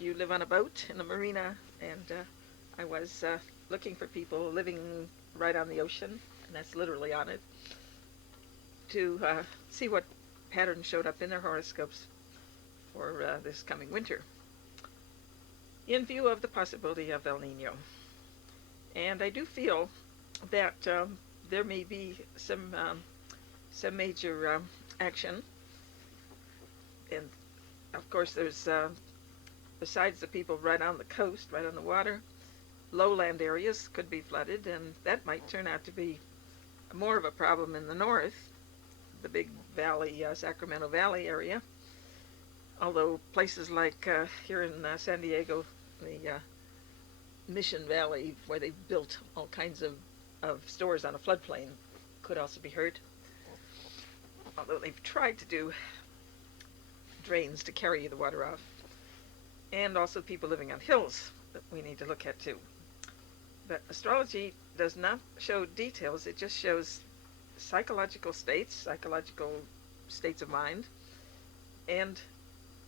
you live on a boat in a marina, and I was looking for people living right on the ocean, and that's literally on it, to see what patterns showed up in their horoscopes for this coming winter, in view of the possibility of El Nino. And I do feel that there may be some major action, and of course there's besides the people right on the coast, right on the water, lowland areas could be flooded, and that might turn out to be more of a problem in the north, the big valley, Sacramento Valley area. Although places like here in San Diego, the Mission Valley, where they built all kinds of stores on a floodplain, could also be hurt. Although they've tried to do drains to carry the water off. And also people living on hills that we need to look at too. But astrology does not show details, it just shows psychological states of mind, and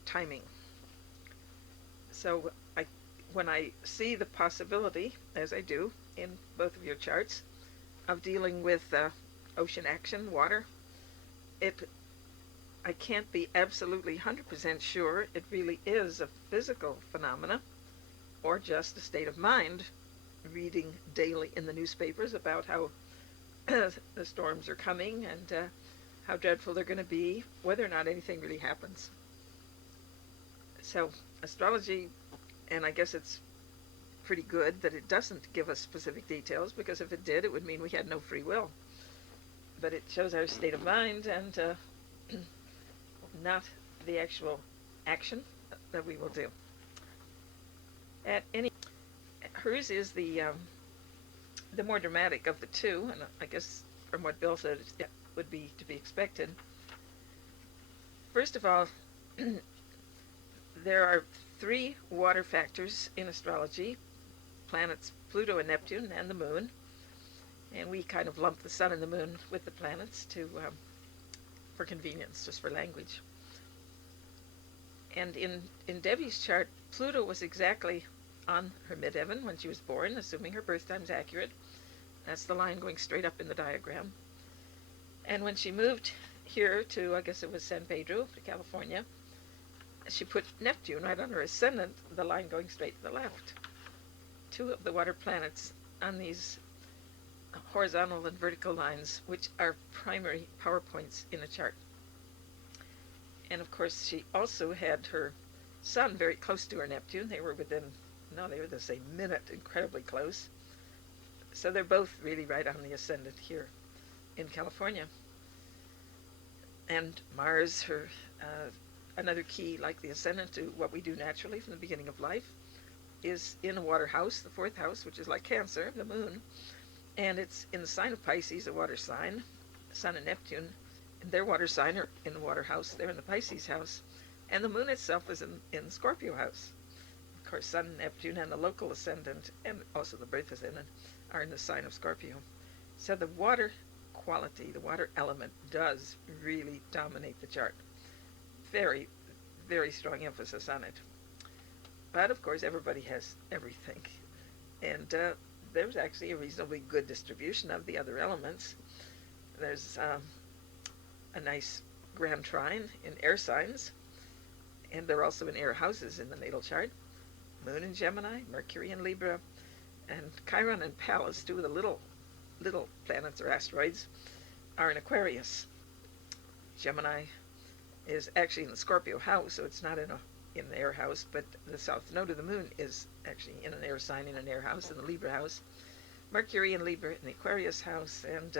timing. So when I see the possibility, as I do in both of your charts, of dealing with ocean action, water, I can't be absolutely 100% sure it really is a physical phenomena or just a state of mind, reading daily in the newspapers about how the storms are coming and how dreadful they're going to be, whether or not anything really happens. So astrology, and I guess it's pretty good that it doesn't give us specific details, because if it did, it would mean we had no free will. But it shows our state of mind and not the actual action that we will do. Hers is the more dramatic of the two, and I guess from what Bill said, it would be to be expected. First of all, there are 3 water factors in astrology: planets Pluto and Neptune and the moon. And we kind of lump the sun and the moon with the planets for convenience, just for language. And in Debbie's chart, Pluto was exactly on her midheaven when she was born, assuming her birth time's accurate. That's the line going straight up in the diagram. And when she moved here to, I guess it was San Pedro, to California, she put Neptune right on her ascendant, the line going straight to the left. 2 of the water planets on these horizontal and vertical lines, which are primary power points in a chart. And of course, she also had her sun very close to her Neptune. They were the same minute, incredibly close. So they're both really right on the ascendant here in California. And Mars, another key, like the ascendant, to what we do naturally from the beginning of life, is in a water house, the 4th house, which is like Cancer, the moon. And it's in the sign of Pisces, a water sign. Sun and Neptune, and their water sign are in the water house. They're in the Pisces house. And the moon itself is in Scorpio house. Of course, Sun and Neptune and the local ascendant, and also the birth ascendant, are in the sign of Scorpio. So the water quality, the water element, does really dominate the chart. Very, very strong emphasis on it. But of course, everybody has everything. And there's actually a reasonably good distribution of the other elements. There's a nice grand trine in air signs, and they're also in air houses in the natal chart. Moon in Gemini, Mercury in Libra, and Chiron and Pallas, 2 of the little planets or asteroids, are in Aquarius. Gemini is actually in the Scorpio house, so it's not in the air house, but the south node of the moon is actually in an air sign, in an air house, in the Libra house. Mercury in Libra in the Aquarius house, and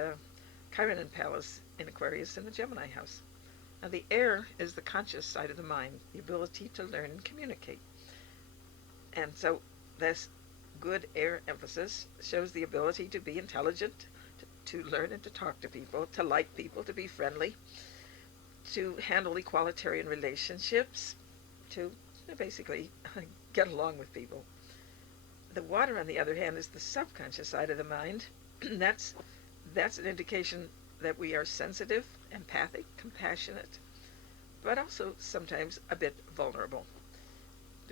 Chiron and Pallas in Aquarius in the Gemini house. Now the air is the conscious side of the mind, the ability to learn and communicate. And so this good air emphasis shows the ability to be intelligent, to learn and to talk to people, to like people, to be friendly, to handle equalitarian relationships, to basically get along with people. The water, on the other hand, is the subconscious side of the mind. That's an indication that we are sensitive, empathic, compassionate, but also sometimes a bit vulnerable.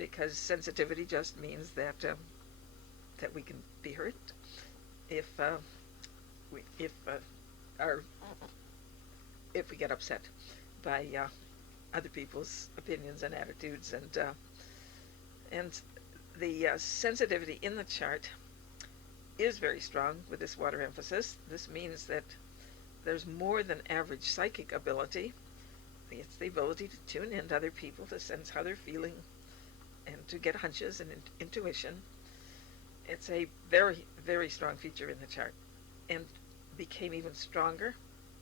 because sensitivity just means that we can be hurt if we if our if we get upset by other people's opinions and attitudes, and the sensitivity in the chart is very strong with this water emphasis. This means that there's more than average psychic ability. It's the ability to tune in to other people, to sense how they're feeling, and to get hunches and intuition. It's a very, very strong feature in the chart, and became even stronger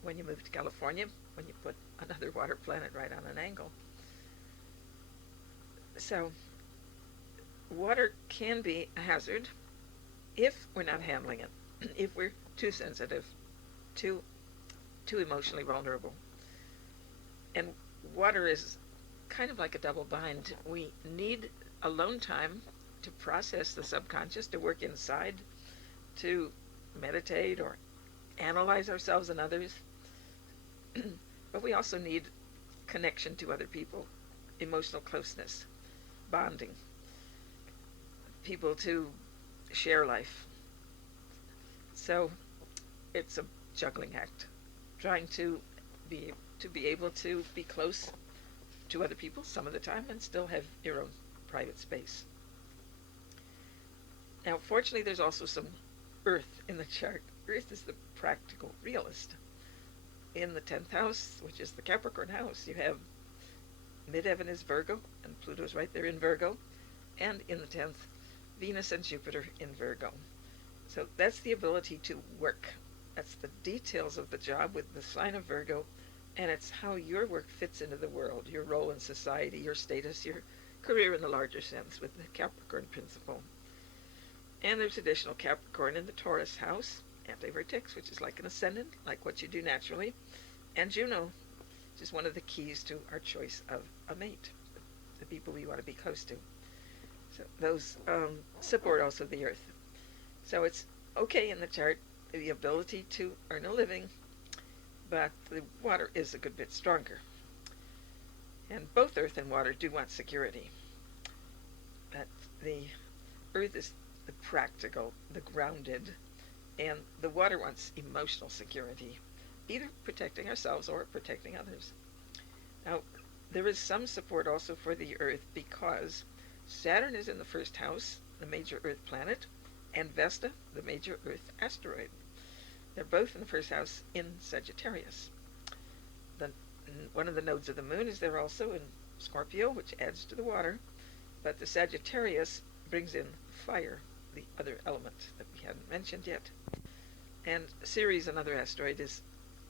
when you moved to California, when you put another water planet right on an angle. So, water can be a hazard if we're not handling it, if we're too sensitive, too emotionally vulnerable. And water is kind of like a double bind. We need alone time to process the subconscious, to work inside, to meditate or analyze ourselves and others. But we also need connection to other people, emotional closeness, bonding, people to share life. So it's a juggling act, trying to be able to be close to other people some of the time and still have your own private space. Now, fortunately, there's also some Earth in the chart. Earth is the practical realist. In the 10th house, which is the Capricorn house, you have midheaven is Virgo, and Pluto's right there in Virgo, and in the 10th, Venus and Jupiter in Virgo. So that's the ability to work. That's the details of the job with the sign of Virgo, and it's how your work fits into the world, your role in society, your status, your career in the larger sense with the Capricorn principle. And there's additional Capricorn in the Taurus house, anti-vertex, which is like an ascendant, like what you do naturally, and Juno, which is one of the keys to our choice of a mate, the people we want to be close to. So those support also the Earth. So it's okay in the chart, the ability to earn a living, but the water is a good bit stronger. And both Earth and water do want security. But the Earth is the practical, the grounded, and the water wants emotional security, either protecting ourselves or protecting others. Now, there is some support also for the Earth because Saturn is in the first house, the major Earth planet, and Vesta, the major Earth asteroid. They're both in the first house in Sagittarius. One of the nodes of the moon is there also in Scorpio, which adds to the water, but the Sagittarius brings in fire, the other element that we hadn't mentioned yet. And Ceres, another asteroid, is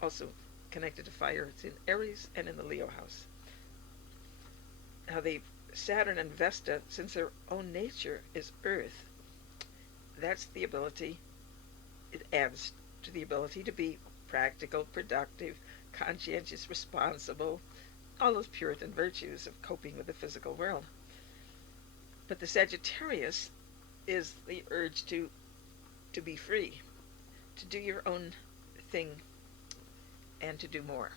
also connected to fire. It's in Aries and in the Leo house. Now the Saturn and Vesta, since their own nature is Earth, that's the ability, it adds to the ability to be practical, productive, conscientious, responsible, all those Puritan virtues of coping with the physical world. But the Sagittarius is the urge to be free, to do your own thing, and to do more,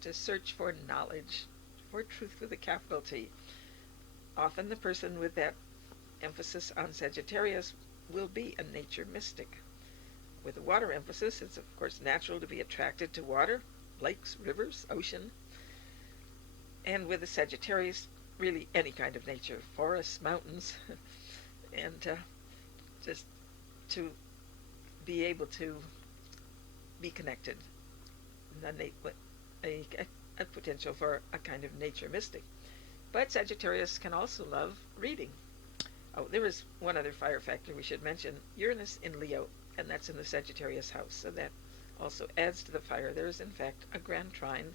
to search for knowledge, for truth with a capital T. Often the person with that emphasis on Sagittarius will be a nature mystic. With a water emphasis, it's of course natural to be attracted to water, lakes, rivers, ocean. And with a Sagittarius, really any kind of nature, forests, mountains, and just to be able to be connected. A potential for a kind of nature mystic. But Sagittarius can also love reading. Oh, there is one other fire factor we should mention. Uranus in Leo, and that's in the Sagittarius house, so that also adds to the fire. There is, in fact, a grand trine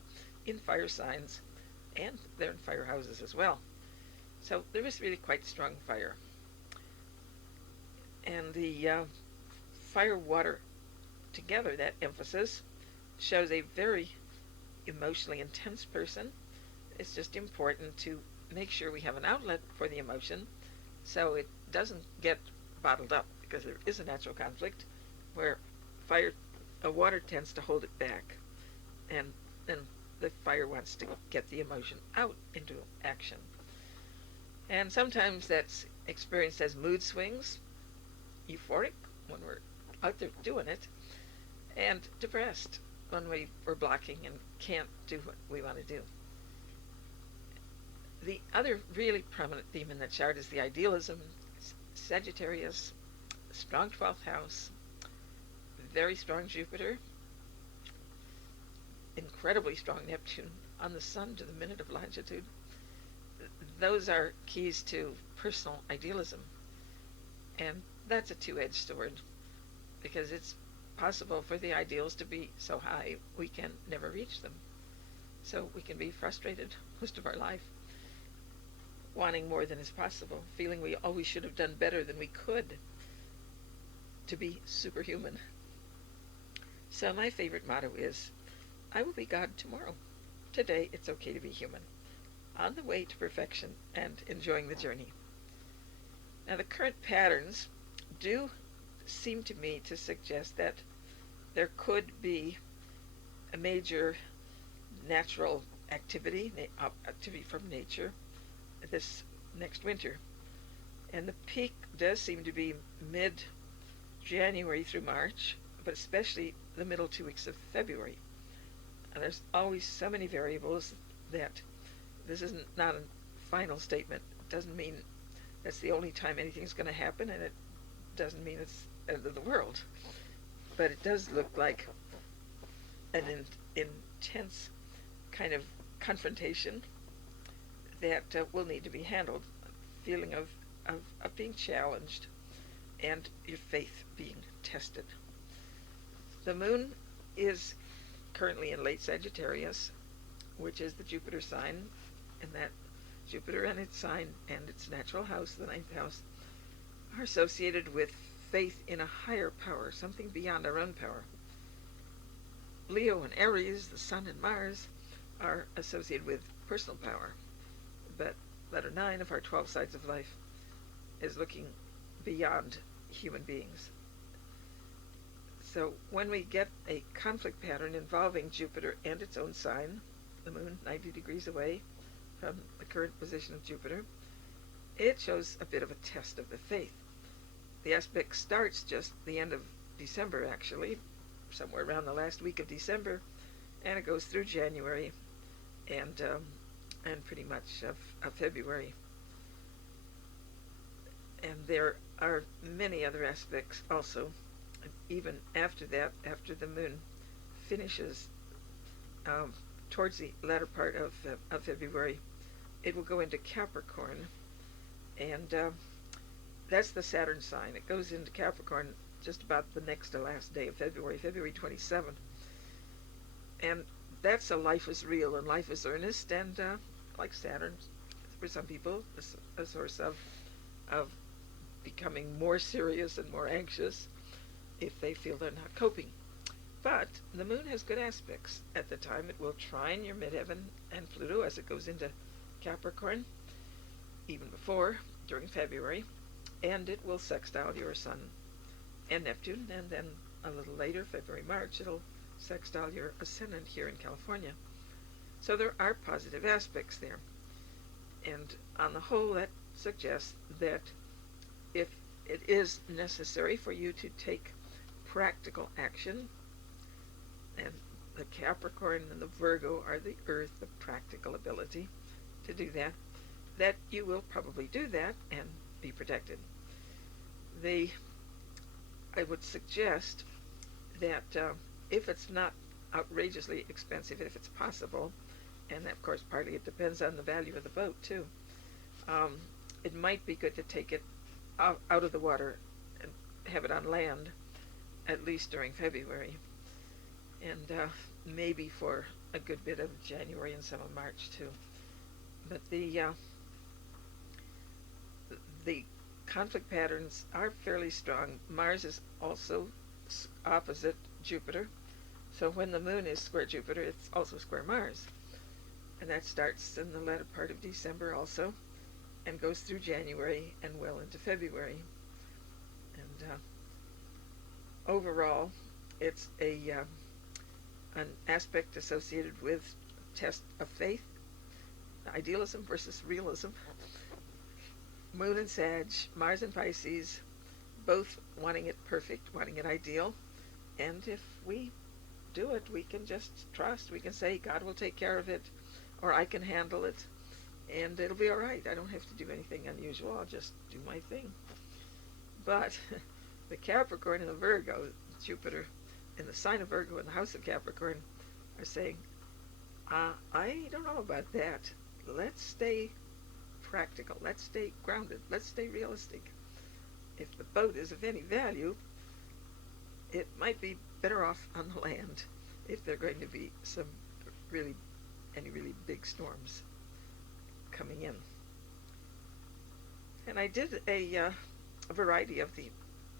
in fire signs, and they're in fire houses as well. So there is really quite strong fire. And the fire-water together, that emphasis, shows a very emotionally intense person. It's just important to make sure we have an outlet for the emotion so it doesn't get bottled up, because there is a natural conflict where water tends to hold it back, and then the fire wants to get the emotion out into action. And sometimes that's experienced as mood swings, euphoric when we're out there doing it, and depressed when we're blocking and can't do what we want to do. The other really prominent theme in the chart is the idealism. Sagittarius, strong 12th house, very strong Jupiter, incredibly strong Neptune on the sun to the minute of longitude. Those are keys to personal idealism. And that's a two-edged sword, because it's possible for the ideals to be so high we can never reach them. So we can be frustrated most of our life, wanting more than is possible, feeling we always should have done better than we could to be superhuman. So my favorite motto is, I will be God tomorrow. Today it's okay to be human, on the way to perfection and enjoying the journey. Now the current patterns do seem to me to suggest that there could be a major natural activity from nature this next winter. And the peak does seem to be mid-January through March, but especially the middle 2 weeks of February. And there's always so many variables that this is not a final statement. It doesn't mean that's the only time anything's going to happen, and it doesn't mean it's the end of the world. But it does look like an intense kind of confrontation that will need to be handled, a feeling of being challenged and your faith being tested. The moon is currently in late Sagittarius, which is the Jupiter sign, and that Jupiter and its sign and its natural house, the 9th house, are associated with faith in a higher power, something beyond our own power. Leo and Aries, the Sun and Mars, are associated with personal power, but letter 9 of our 12 sides of life is looking beyond human beings. So when we get a conflict pattern involving Jupiter and its own sign, the moon 90 degrees away from the current position of Jupiter, it shows a bit of a test of the faith. The aspect starts just the end of December, actually, somewhere around the last week of December, and it goes through January and pretty much of February. And there are many other aspects also, even after that, after the moon finishes towards the latter part of February, it will go into Capricorn, and that's the Saturn sign. It goes into Capricorn just about the next to last day of February, February 27th. And that's a life is real and life is earnest, and like Saturn, for some people, a source of becoming more serious and more anxious if they feel they're not coping. But the moon has good aspects. At the time, it will trine your midheaven and Pluto as it goes into Capricorn, even before, during February, and it will sextile your Sun and Neptune, and then a little later, February, March, it'll sextile your ascendant here in California. So there are positive aspects there. And on the whole, that suggests that if it is necessary for you to take practical action, and the Capricorn and the Virgo are the earth, the practical ability to do that, that you will probably do that and be protected. I would suggest that if it's not outrageously expensive, if it's possible, and of course partly it depends on the value of the boat too, it might be good to take it out of the water and have it on land, at least during February, and maybe for a good bit of January and some of March too. But the conflict patterns are fairly strong. Mars is also opposite Jupiter, so when the moon is square Jupiter, it's also square Mars, and that starts in the latter part of December also, and goes through January and well into February. And overall, it's an aspect associated with test of faith, idealism versus realism, Moon and Sag, Mars and Pisces, both wanting it perfect, wanting it ideal. And if we do it, we can just trust. We can say, God will take care of it, or I can handle it, and it'll be all right. I don't have to do anything unusual. I'll just do my thing. But the Capricorn and the Virgo, Jupiter in the sign of Virgo in the house of Capricorn, are saying, I don't know about that. Let's stay practical. Let's stay grounded. Let's stay realistic. If the boat is of any value, it might be better off on the land if there are going to be any really big storms coming in. And I did a variety of the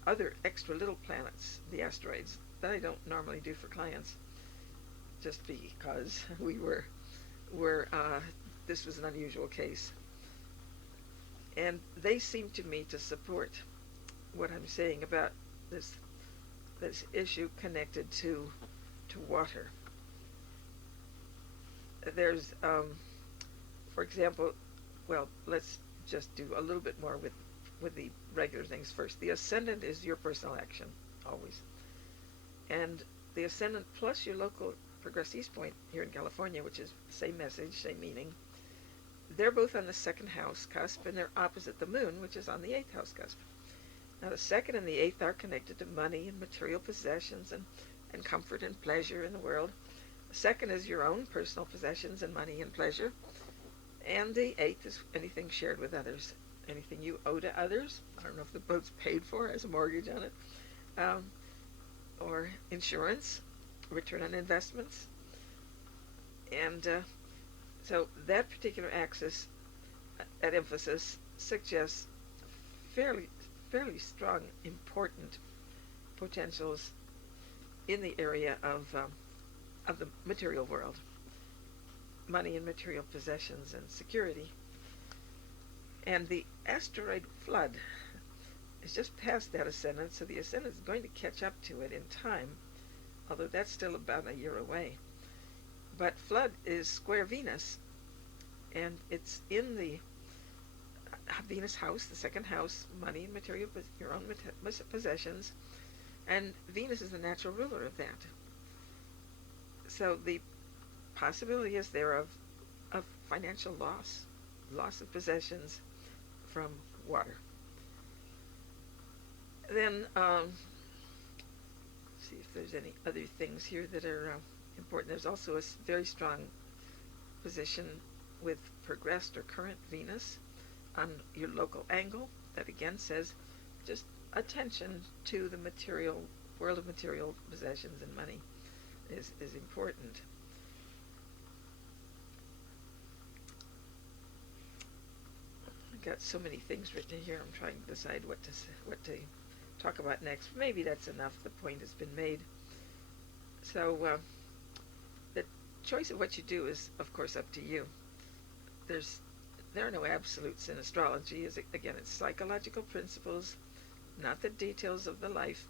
other extra little planets, the asteroids, that I don't normally do for clients, just because this was an unusual case. And they seem to me to support what I'm saying about this issue connected to water. There's, for example, well, let's just do a little bit more with the regular things first. The ascendant is your personal action, always. And the ascendant plus your local progress east point here in California, which is same message, same meaning, they're both on the second house cusp, and they're opposite the moon, which is on the eighth house cusp. Now, the second and the eighth are connected to money and material possessions and comfort and pleasure in the world. The second is your own personal possessions and money and pleasure. And the eighth is anything shared with others, anything you owe to others. I don't know if the boat's paid for, has a mortgage on it, or insurance, return on investments. And so that particular axis at emphasis suggests fairly strong, important potentials in the area of the material world, money and material possessions and security. And the asteroid flood is just past that ascendant, so the ascendant is going to catch up to it in time, although that's still about a year away. But flood is square Venus, and it's in the Venus house, the second house, money and material, your own possessions, and Venus is the natural ruler of that. So the possibility is there of financial loss of possessions from water. Then see if there's any other things here that are important. There's also a very strong position with progressed or current Venus on your local angle. That again says just attention to the material world of material possessions and money is important. I've got so many things written here. I'm trying to decide what to talk about next. Maybe that's enough. The point has been made. So the choice of what you do is, of course, up to you. There are no absolutes in astrology. Again, it's psychological principles, not the details of the life.